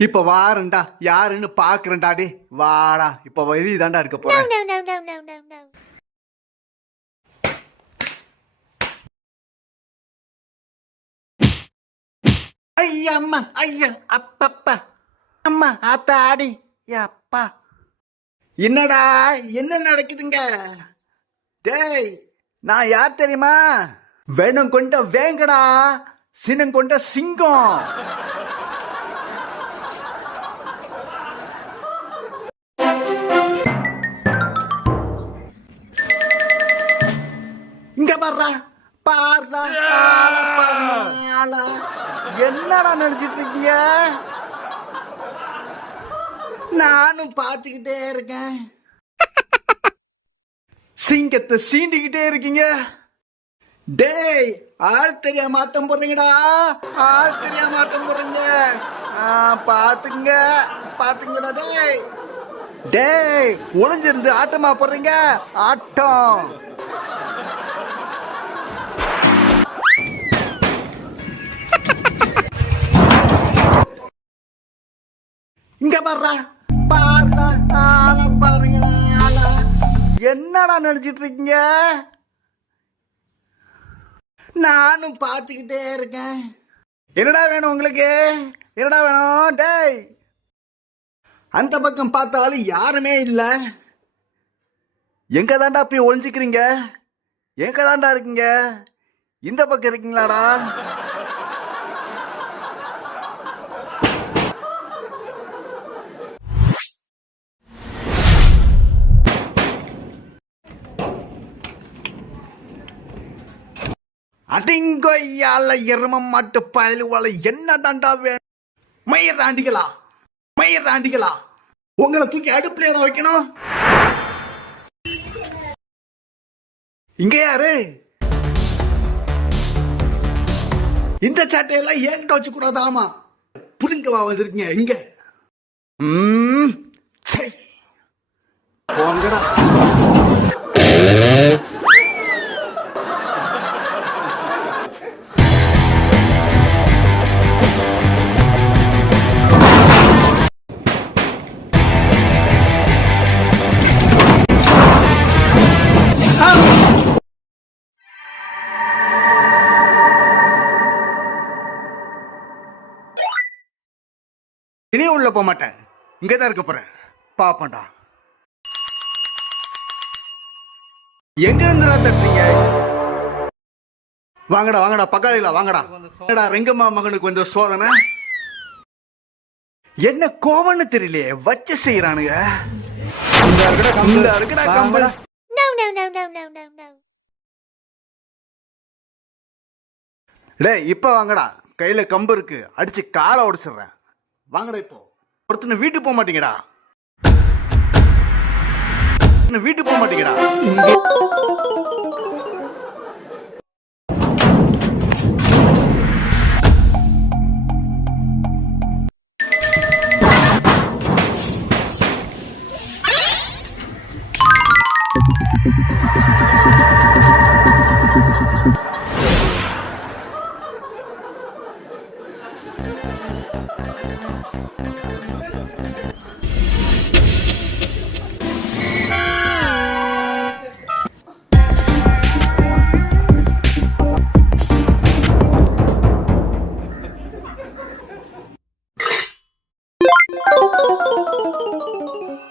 இப்ப வாரண்டா. யாருன்னு பாக்குறேன்டா டே வாடா. இப்ப வெளியே தாண்டா இருக்க போறேன். ஐயா அம்மா ஐயா அப்பப்பா. அம்மா ஆத்தாடி அப்பா என்னடா என்ன நடக்குதுங்க? டேய் நான் யார் தெரியுமா? வேணும் கொண்ட வேங்கடா சினம் கொண்ட சிங்கம். இங்க பாடுறா பாடுறா. என்னடா நினைச்சிட்டு இருக்கீங்க? நானும் பார்த்துக்கிட்டே இருக்கேன். சிங்கத்தை சீண்டிக்கிட்டே இருக்கீங்க. டேய் ஆள் தெரியா மாட்டம் போடுறீங்கடா. ஆள் தெரியா மாட்டம் போடுறீங்க. பாத்துங்க பாத்துங்கடா டேய். டேய் ஒளிஞ்சிருந்து ஆட்டமா போடுறீங்க? ஆட்டம். இங்க பாடுறா ஆள பாருங்களா ஆள. என்னடா நினைச்சிட்டு இருக்கீங்க? நானும் பார்த்துக்கிட்டே இருக்கேன். என்னடா வேணும் உங்களுக்கு? என்னடா வேணும்? டேய். அந்த பக்கம் பார்த்தாலும் யாருமே இல்லை. எங்க தாண்டா போய் ஒளிஞ்சுக்கிறீங்க? எங்க தாண்டா இருக்கீங்க? இந்த பக்கம் இருக்கீங்களாடா? அடிங்கொய்யால எருமம் மாட்டு பயலுவால என்ன தாண்டா வேணும் மயிர் ஆண்டிகளா மயிர் ஆண்டிகளா உங்களை தூக்கி அடுப்புல வைக்கணும். இங்க யாரு? இந்த சட்டையெல்லாம் என்கிட்ட வச்சு கூடாதாமா புரிங்கவா வந்திருக்கீங்க இங்க. உம் சை. போங்கடா. இனி உள்ள போக மாட்டேன். இங்க தான் இருக்க போறேன். பாப்பண்டா எங்க இருந்துடா தட்டுறீங்க வாங்கடா வாங்கடா பக்காளிகளா வாங்கடா. என்னடா ரெங்கம்மா மகனுக்கு வந்த சோதனை? என்ன கோவம்னு தெரியலையே வச்சு செய்யறானுங்க இந்த இருக்குடா கம்பு. No, no, no, no, no, no, no. டேய் இப்ப வாங்கடா. கையில கம்பு இருக்கு. அடிச்சு காலை உடைச்சிடுறேன். வாங்கடா இப்போ. ஒருத்தனை வீட்டுக்கு போக மாட்டீங்கடா. வீட்டுக்கு போக மாட்டீங்கடா.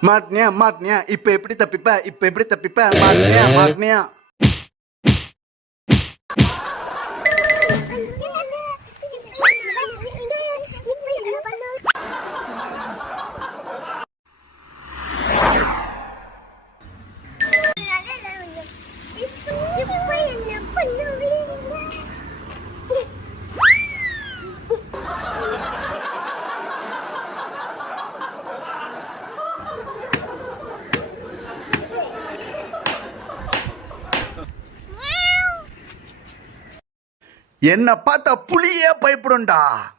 மாட்டினியா மாட்டினியா இப்ப எப்படி தப்பிப்ப? இப்ப எப்படி தப்பிப்ப? மாட்டினியா மாட்டினியா என்னை பார்த்தா புலியே பயப்படும்டா.